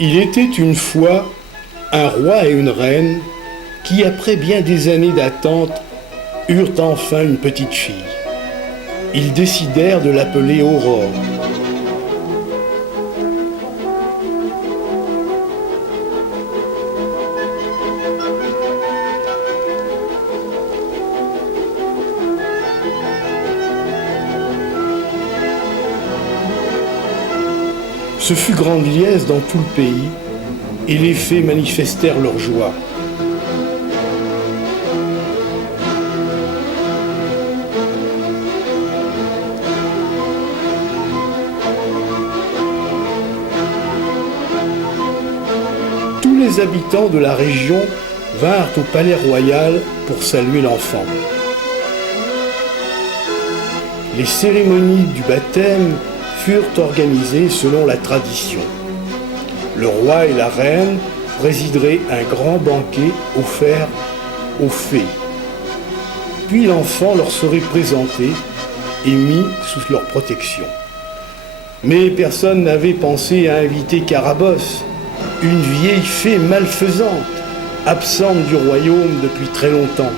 Il était une fois un roi et une reine qui, après bien des années d'attente, eurent enfin une petite fille. Ils décidèrent de l'appeler Aurore. Ce fut grande liesse dans tout le pays, et les fées manifestèrent leur joie. Tous les habitants de la région vinrent au palais royal pour saluer l'enfant. Les cérémonies du baptême furent organisées selon la tradition. Le roi et la reine présideraient un grand banquet offert aux fées. Puis l'enfant leur serait présenté et mis sous leur protection. Mais personne n'avait pensé à inviter Carabosse, une vieille fée malfaisante, absente du royaume depuis très longtemps.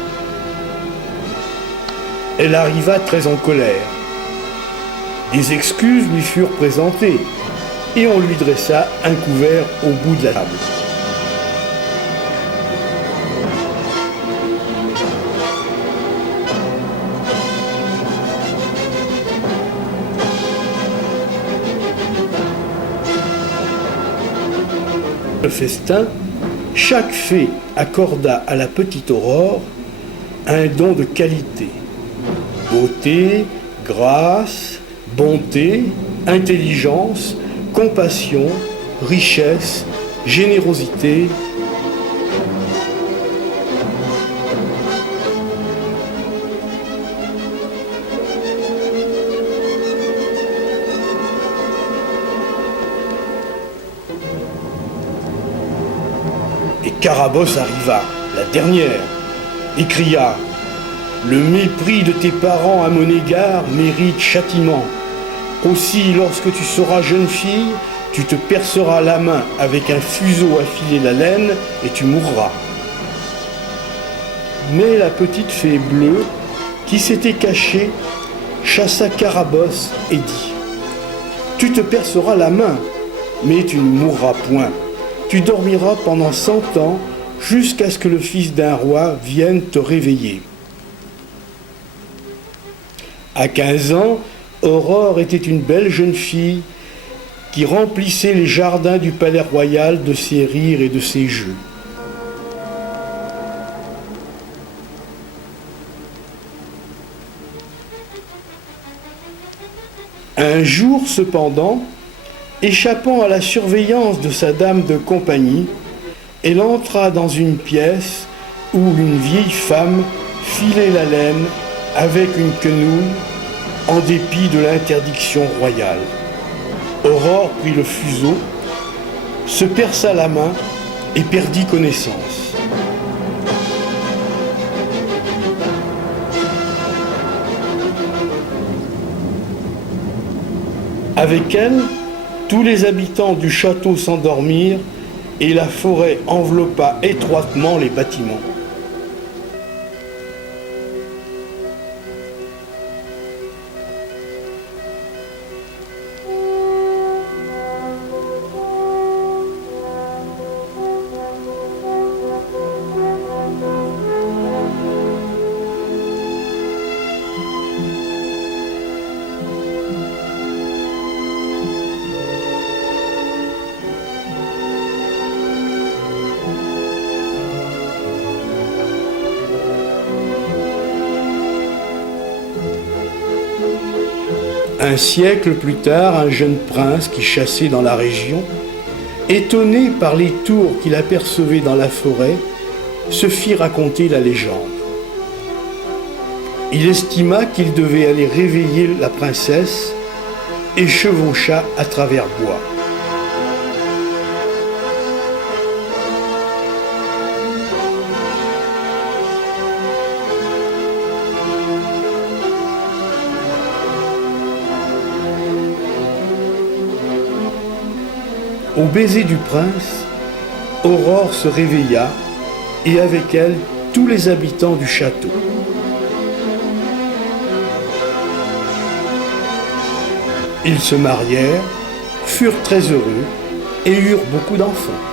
Elle arriva très en colère. Des excuses lui furent présentées et on lui dressa un couvert au bout de la table. Le festin, chaque fée accorda à la petite Aurore un don de qualité. Beauté, grâce, bonté, intelligence, compassion, richesse, générosité. Et Carabosse arriva, la dernière, et cria « Le mépris de tes parents à mon égard mérite châtiment. Aussi, lorsque tu seras jeune fille, tu te perceras la main avec un fuseau à filer la laine et tu mourras. » Mais la petite fée bleue, qui s'était cachée, chassa Carabosse et dit « Tu te perceras la main, mais tu ne mourras point. Tu dormiras pendant 100 ans jusqu'à ce que le fils d'un roi vienne te réveiller. » À 15 ans, Aurore était une belle jeune fille qui remplissait les jardins du palais royal de ses rires et de ses jeux. Un jour, cependant, échappant à la surveillance de sa dame de compagnie, elle entra dans une pièce où une vieille femme filait la laine avec une quenouille en dépit de l'interdiction royale. Aurore prit le fuseau, se perça la main et perdit connaissance. Avec elle, tous les habitants du château s'endormirent et la forêt enveloppa étroitement les bâtiments. Un siècle plus tard, un jeune prince qui chassait dans la région, étonné par les tours qu'il apercevait dans la forêt, se fit raconter la légende. Il estima qu'il devait aller réveiller la princesse et chevaucha à travers bois. Au baiser du prince, Aurore se réveilla et avec elle tous les habitants du château. Ils se marièrent, furent très heureux et eurent beaucoup d'enfants.